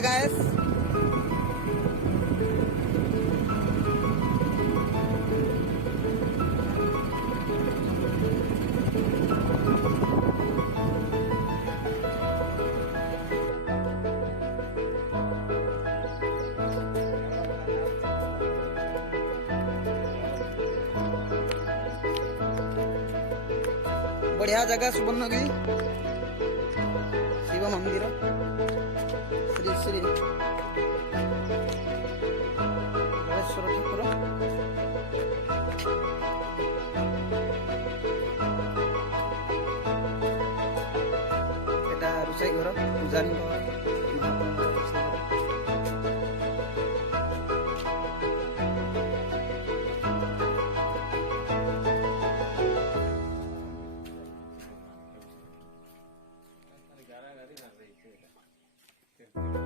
है गाइस। बढ़िया जगह सुवर्णगिरी शिव मंदिर श्री श्री गणेश्वर ठाकुर। एटा रोषेई घर पूजारी गाड़ी लग रही है।